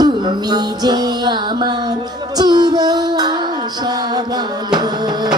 তুমি যে আমার চির আশা